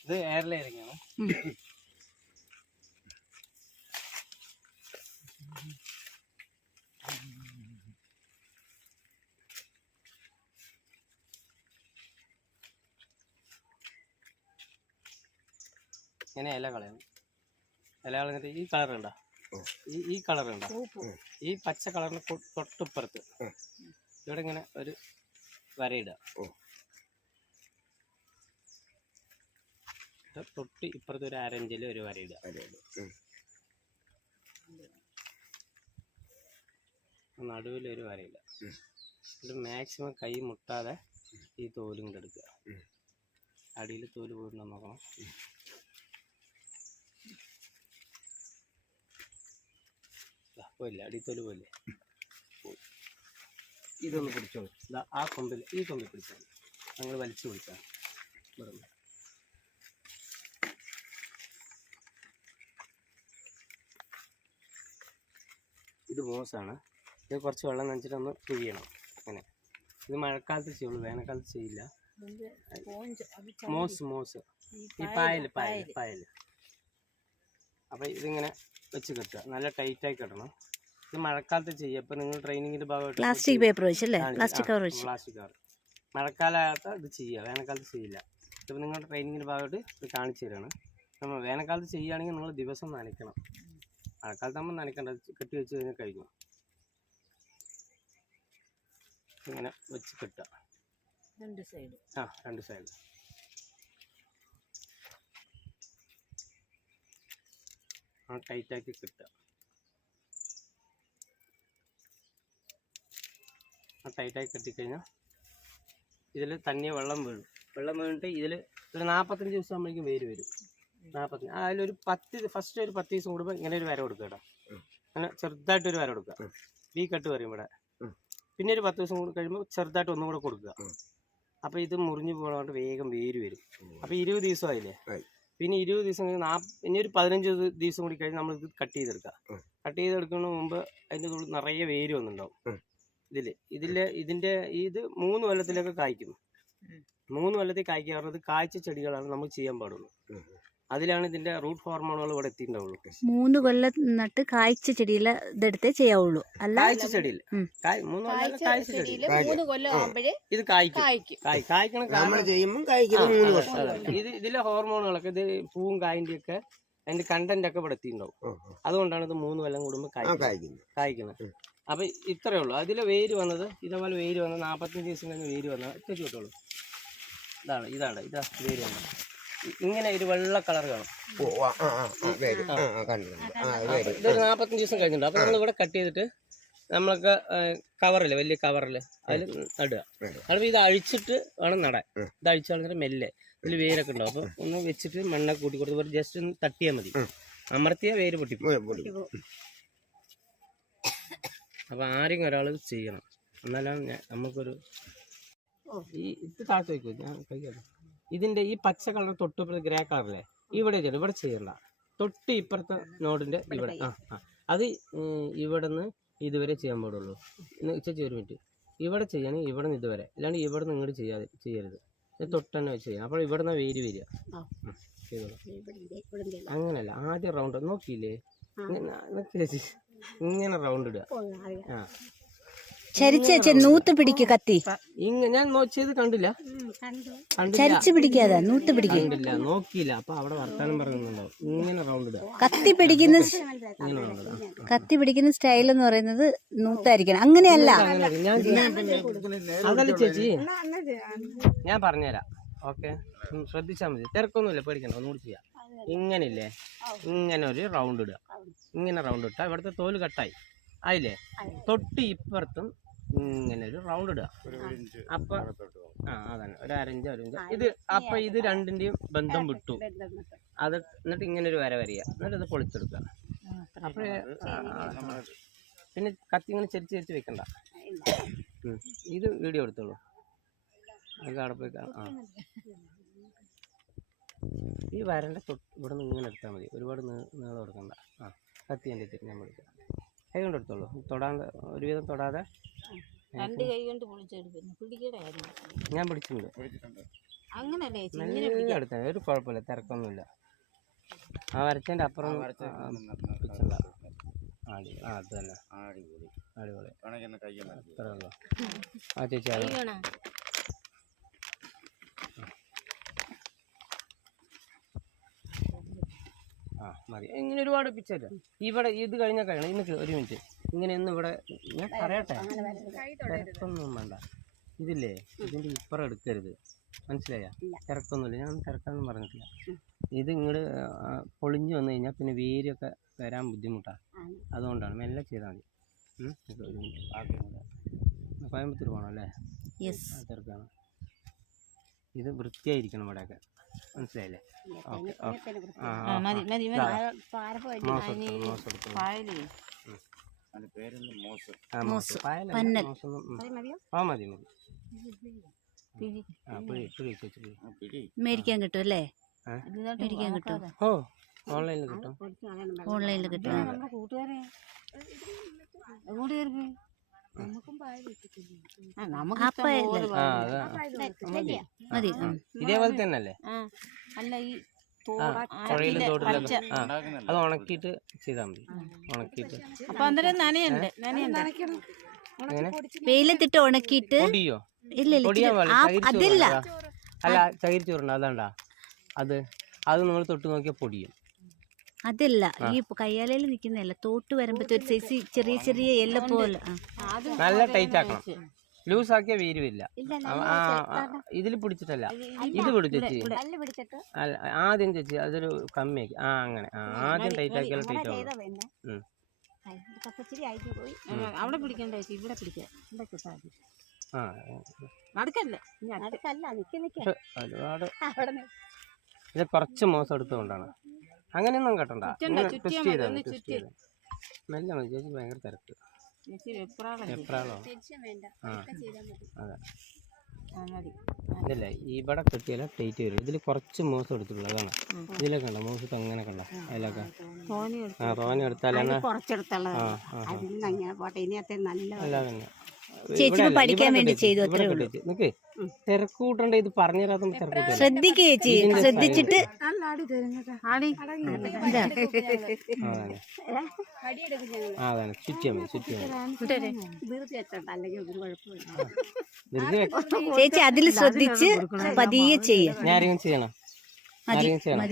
ഇത് എയർ ലെയറിങ്ങാണ് ഇങ്ങനെ ഇല കളയണം ഇല കളഞ്ഞിട്ട് ഈ കളർ ഉണ്ടോ? ഈ ഈ കളർ ഉണ്ടോ? ഈ പച്ച കളറിന് തൊട്ടിപ്പുറത്ത്. ഇവിടെ ഇങ്ങനെ ഒരു വരയിടുക ഉം. ഇത് തൊട്ട് ഇപ്പുറത്തെ ഒരു അരഞ്ചിൽ ഒരു വരയിടുക ഇടുക. നടുവിൽ ഒരു വരയില്ല ഉം. ഇത് മാക്സിമം കൈ മുട്ടാതെ ഈ തോലും കൂടെ എടുക്കുക. അടിയിൽ തോൽ പോയിട്ടുണ്ടോ നോക്കണം. പോയില്ല? അടിത്തോൽ പോയില്ലേ? പോയി. ഇതൊന്ന് പിടിച്ചോളൂ. ആ കൊമ്പിൽ ഈ കൊമ്പിൽ പിടിച്ചോളൂ. ഞങ്ങൾ വലിച്ചു പിടിച്ചാൽ ഇത് മോസാണ് ഇത് കുറച്ച് വെള്ളം നനച്ചിട്ട് ഒന്ന് പിഴിയണം. അങ്ങനെ ഇത് മഴക്കാലത്ത് ചെയ്യുള്ളൂ. വേനൽക്കാലത്ത് ചെയ്യില്ല. Moss moss. ഈ പായൽ പായൽ പായൽ അപ്പം ഇതിങ്ങനെ വെച്ച് കെട്ടുക. നല്ല ടൈറ്റായി കെട്ടണം. ഇത് മഴക്കാലത്ത് ചെയ്യുക. ഇപ്പം നിങ്ങൾ ട്രെയിനിങ്ങിന്റെ ഭാഗമായിട്ട് പ്ലാസ്റ്റിക് പേപ്പർ വെച്ചല്ലേ പ്ലാസ്റ്റിക് കവർ വെച്ച്. Plastic cover. മഴക്കാലത്ത് ഇത് ചെയ്യുക. വേനൽക്കാലത്ത് ചെയ്യില്ല. ഇപ്പം നിങ്ങളുടെ ട്രെയിനിങ്ങിന്റെ ഭാഗമായിട്ട് ഇത് കാണിച്ചു തരാണ്. നമ്മൾ വേനൽക്കാലത്ത് ചെയ്യുകയാണെങ്കിൽ നിങ്ങൾ ദിവസം നനയ്ക്കണം. മഴക്കാലത്ത് നമ്മൾ നനയ്ക്കേണ്ട കെട്ടി വെച്ച് കഴിഞ്ഞാൽ കഴിഞ്ഞു ഇങ്ങനെ വെച്ച് കെട്ടുക. രണ്ട് സൈഡ് ആ രണ്ട് സൈഡ് ആ ടൈറ്റാക്കി കിട്ടുക. ആ ടൈറ്റാക്കി കെട്ടിക്കഴിഞ്ഞാൽ ഇതിൽ തന്നെ വെള്ളം വീഴും. വെള്ളം വീണിട്ട് ഇതിൽ ഒരു നാൽപ്പത്തഞ്ച് ദിവസം ആകുമ്പോഴേക്കും വേര് വരും. നാൽപ്പത്തഞ്ച് ആ അതിലൊരു പത്ത് ഫസ്റ്റ് ഒരു പത്ത് ദിവസം കൂടുമ്പോൾ ഇങ്ങനെ ഒരു വര കൊടുക്കുക കേട്ടോ. ചെറുതായിട്ട് ഒരു ചെറുതായിട്ടൊരു വര കൊടുക്കുക. ഉം. കട്ട് പറയും ഇവിടെ. പിന്നെ ഒരു പത്ത് ദിവസം കൂടി കഴിയുമ്പോൾ ചെറുതായിട്ട് ഒന്നും കൂടെ കൊടുക്കുക. അപ്പോൾ ഇത് മുറിഞ്ഞു പോകാണ്ട് വേഗം വേര് വരും. അപ്പോൾ ഇരുപത് ദിവസം ആയില്ലേ? പിന്നെ ഇരുപത് ദിവസം കഴിഞ്ഞ് നാ ഇനി ഒരു പതിനഞ്ച് ദിവ- ദിവസം കൂടി കഴിഞ്ഞ് നമ്മൾ ഇത് കട്ട് ചെയ്തെടുക്കുക. കട്ട് ചെയ്തെടുക്കുന്നതിന് മുമ്പ് അതിന്റെ തുള്ളി നിറയെ വേര് വന്നിട്ടുണ്ടാവും. ഇതിൽ ഇതിൽ ഇതിന്റെ ഇത് മൂന്ന് കൊല്ലത്തിലൊക്കെ കായ്ക്കും. മൂന്ന് കൊല്ലത്തിൽ കായ്ക്കാറുള്ളത് കായ്ച്ച ചെടികളാണ് നമ്മൾ ചെയ്യാൻ പാടുള്ളൂ. അതിലാണ് ഇതിന്റെ റൂട്ട് ഹോർമോണുകൾ ഇവിടെ എത്തിയിട്ടുണ്ടാവുള്ളൂ. മൂന്ന് കൊല്ലം നട്ട് കായ്ച്ച ചെടിയിൽ ഇതെടുത്തേ ചെയ്യാവുള്ളൂ. അല്ല കായ്ച്ച ചെടിയിൽ. മൂന്ന് കൊല്ലം കായ്ച്ച ഇത് കായ്ക്കും. കായ്ക്കും. കായ് കായ്ക്കണം ഇത് ഇതിലെ ഹോർമോണുകളൊക്കെ ഇത് പൂവും കായന്റെ ഒക്കെ അതിന്റെ കണ്ടന്റ് ഒക്കെ ഇവിടെ എത്തിയിട്ടുണ്ടാവും. അതുകൊണ്ടാണ് ഇത് മൂന്ന് കൊല്ലം കൂടുമ്പോൾ കായ്ക്കുന്നത്. അപ്പൊ ഇത്രയേ ഉള്ളൂ. അതിലെ വേര് വന്നത് ഇതേപോലെ വേര് വന്നത് നാപ്പത്തഞ്ച് ദിവസം കഴിഞ്ഞ് വേര് വന്നത് ഇത്ര കിട്ടുള്ളൂ ഇതാണ് ഇതാണ് ഇതാ വേര് വന്നത്. ഇങ്ങനെ ഒരു വെള്ള കളർ കാണും. ഇതൊരു നാൽപ്പത്തഞ്ച് ദിവസം കഴിഞ്ഞിട്ടുണ്ട്. അപ്പൊ നമ്മൾ ഇവിടെ കട്ട് ചെയ്തിട്ട് നമ്മളൊക്കെ കവറിൽ വലിയ കവറിൽ അതിൽ നടുക. അപ്പൊ അപ്പോൾ ഇത് അഴിച്ചിട്ട് വേണം നടാൻ. ഇത് അഴിച്ചു കളഞ്ഞിട്ട് മെല്ലെ. ഇതിൽ വേരൊക്കെ ഉണ്ടാവും. അപ്പൊ ഒന്ന് വെച്ചിട്ട് മണ്ണൊക്കെ കൂട്ടി കൊടുത്ത് ജസ്റ്റ് ഒന്ന് തട്ടിയാൽ മതി. അമർത്തിയ വേര് പൊട്ടി അപ്പൊ ആരെങ്കിലും ഒരാൾ ചെയ്യണം. എന്നാലാണ് നമുക്കൊരു ഈ ഇത് താഴ്ത്തി വയ്ക്കൂ ഞാൻ കഴിക്കാം ഇതിന്റെ ഈ പച്ച കളർ തൊട്ട് ഗ്രേ കളറില്ലേ? ഇവിടെ ചെയ്യണം ഇവിടെ ചെയ്യണ്ട തൊട്ട് ഇപ്പുറത്തെ നോഡിന്റെ ഇവിടെ. ആ ആ. അത് ഇവിടെ നിന്ന് ഇതുവരെ ചെയ്യാൻ പാടുള്ളൂ. ചേച്ചി ഒരു മിനിറ്റ്. ഇവിടെ ചെയ്യണമെങ്കിൽ ഇവിടെ നിന്ന് ഇതുവരെ. അല്ലാണ്ട് ഇവിടെ നിന്ന് ഇങ്ങോട്ട് ചെയ്യാതെ ചെയ്യരുത്. തൊട്ട് തന്നെ വെച്ച് ചെയ്യാം. അപ്പോൾ ഇവിടെ നിന്ന് വേര് വരിക. അങ്ങനല്ല. ആദ്യം റൗണ്ട്. നോക്കിയില്ലേ? ചേച്ചി ഇങ്ങനെ റൗണ്ട് ഇടുക. ആ. നൂത്ത് പിടിക്ക് കത്തി. ഞാൻ ചെയ്ത് കണ്ടില്ല. ചരിച്ച് പിടിക്കാതെ നൂത്ത് കണ്ടില്ല. നോക്കിയില്ല. അപ്പൊ അവിടെ വർത്താനം ഇങ്ങനെ റൗണ്ട് കത്തി പിടിക്കുന്ന കത്തി പിടിക്കുന്ന സ്റ്റൈൽ എന്ന് പറയുന്നത് നൂത്തായിരിക്കണം. അങ്ങനെയല്ല. അതല്ല ചേച്ചി. ഞാൻ പറഞ്ഞുതരാം. ഓക്കെ. ശ്രദ്ധിച്ചാൽ മതി. തിരക്കൊന്നുമില്ല. പേടിക്കണ്ട. ഒന്നുകൂടി ചെയ്യാ. ഇങ്ങനെ ഇല്ലേ ഇങ്ങനെ ഒരു റൗണ്ട് ഇടുക. ഇങ്ങനെ റൗണ്ട് ഇട്ടാൽ ഇവിടുത്തെ തോൽ കട്ടായി. ആയില്ലേ? തൊട്ട് ഇപ്പുറത്തും ഇങ്ങനെ ഒരു റൗണ്ട് ഇടുക. അപ്പൊ ആ അതന്നെ. ഒരു അരഞ്ച് അരഞ്ച് ഇത് അപ്പൊ ഇത് രണ്ടിന്റെയും ബന്ധം വിട്ടു. അത് എന്നിട്ട് ഇങ്ങനെ ഒരു വര വരിക എന്നിട്ട് ഇത് പൊളിച്ചെടുക്കുക. അപ്പൊ പിന്നെ കത്തി ഇങ്ങനെ ചെരിച്ച് ചെരിച്ച് വെക്കണ്ട. ഇത് വീഡിയോ എടുത്തോളൂ. അത് അവിടെ പോയി ആ. ഈ വരന്റെ തൊട്ട് ഇവിടെ നിന്ന് ഇങ്ങനെ എടുത്താൽ മതി. ഒരുപാട് നീളം എടുക്കണ്ട. ആ കത്തി എന്റെ ഞാൻ വിളിക്കാം കൈ കൊണ്ട് എടുത്തോളൂ. തൊടാണ്ട് ഒരുവിധം തൊടാതെ. രണ്ട് കൈ കൊണ്ട് പൊളിച്ചെടുക്കുന്നു. പിടിക്കടായിരുന്നു ഞാൻ പിടിച്ചിട്ടുണ്ട്. എടുത്താൽ ഒരു കുഴപ്പമില്ല തിരക്കൊന്നുമില്ല. ആ വരച്ചതിന്റെ അപ്പുറം ആ, പിച്ചണ്ട. ആ, അത് തന്നെ. അടിപൊളി. അത്രേ ഉള്ളൂ. ആ ചേച്ചി മതി. ഇങ്ങനെ ഒരുപാട് പിക്ചർ ഇവിടെ ഇത് കഴിഞ്ഞാൽ കഴിയണം ഇന്ന് ഒരു മിനിറ്റ്. ഇങ്ങനെ ഒന്ന് ഇവിടെ ഞാൻ പറയട്ടെ തിരക്കൊന്നും വേണ്ട. ഇതില്ലേ? ഇതിന്റെ ഇപ്പുറം എടുക്കരുത്. മനസ്സിലായ? തിരക്കൊന്നുമില്ല. ഞാൻ തിരക്കാന്നും പറഞ്ഞിട്ടില്ല. ഇത് ഇങ്ങോട്ട് പൊളിഞ്ഞു വന്നു കഴിഞ്ഞാൽ പിന്നെ വേരൊക്കെ വരാൻ ബുദ്ധിമുട്ടാണ് അതുകൊണ്ടാണ്. മെല്ലെ ചെയ്താൽ മതി. കോയമ്പത്തൂർ പോകണം അല്ലേ തിരക്കാണ്. ഇത് വൃത്തിയായിരിക്കണം ഇവിടെയൊക്കെ. മനസ്സിലായില്ലേ? മേടിക്കാൻ കിട്ടും അല്ലേ? മേടിക്കാൻ കിട്ടും. ഓ ഓൺലൈനിൽ കിട്ടും. ഓൺലൈനിൽ കിട്ടും. മതി. ഇതേപോലെ തന്നെ അല്ലേ അല്ല ഈ അത് ഉണക്കിയിട്ട് ചെയ്താൽ മതി. ഉണക്കിയിട്ട്. അപ്പൊ അന്നേരം നനയുണ്ട്? നനയുണ്ട്? വെയിലത്തിട്ട് ഉണക്കിയിട്ട് പൊടിയോ? ഇല്ല അതില്ല. അല്ല ചകിരിച്ചോറുണ്ട്? അതാണ്ടാ. അത് അത് നമ്മൾ തൊട്ട് നോക്കിയാൽ പൊടിയും. അതില്ല. ഈ കയ്യാലയിൽ നിൽക്കുന്നതല്ല തോട്ട് വരുമ്പോ ഒരു സൈസ് ചെറിയ ചെറിയ എല്ല പോലെ. നല്ല ടൈറ്റ് ആക്കണം. ലൂസ് ആക്കിയ വീരുമില്ല. ഇതിൽ പിടിച്ചിട്ടല്ല. ഇത് പിടിച്ചു അല്ല ആദ്യം ചേച്ചി അതൊരു കമ്മിയാക്കി ആ അങ്ങനെ. ആദ്യം ടൈറ്റ് ആക്കിയാൽ ടൈറ്റ് ആവും അവിടെ പിടിക്കണ്ട ചേച്ചി ഇവിടെ പിടിക്കാം ഇവിടെ ഇത് കുറച്ച് മോശം എടുത്തുകൊണ്ടാണ്. അങ്ങനെയൊന്നും കെട്ടണ്ട. ട്വിസ്റ്റ് twist മതി, മതി. മെല്ലെ ചേച്ചി ഭയങ്കര തിരക്ക്. എപ്രാളോ ആ. അതെ. ഇതല്ലേ ഇവിടെ കെട്ടിയാലേ ടൈറ്റ് വരും. ഇതിൽ കുറച്ച് മോശം എടുത്തിട്ടുള്ളൂ അതാണ് ഇതിലൊക്കെ ഉണ്ടോ മോശത്ത് അങ്ങനെ കണ്ടോ? അതിലൊക്കെ. ആ തോനെ എടുത്താലാണ് ആ ആ അല്ല തന്നെ ചേച്ചി ഇവിടെ ഇപ്പൊ അല്ല, പഠിക്കാൻ ഇവിടെ വേണ്ടി കെട്ടിച്ച്, ചെയ്തു, ഇവിടെ അത്രേ ഉള്ളൂ. കെട്ടിച്ച്. നിക്ക്. തിരക്ക് കൂട്ടണ്ട ഇത് പറഞ്ഞു തരാത്ത തിരക്ക് കൂട്ടണ്ട. ശ്രദ്ധിക്കുക ചേച്ചി ശ്രദ്ധിച്ചിട്ട്. അതാണ്. മതി മതി. ചേച്ചി അതിൽ ശ്രദ്ധിച്ച് പതിയെ ചെയ്യാം. ചെയ്യണം? ആരെങ്കിലും ചെയ്യണം?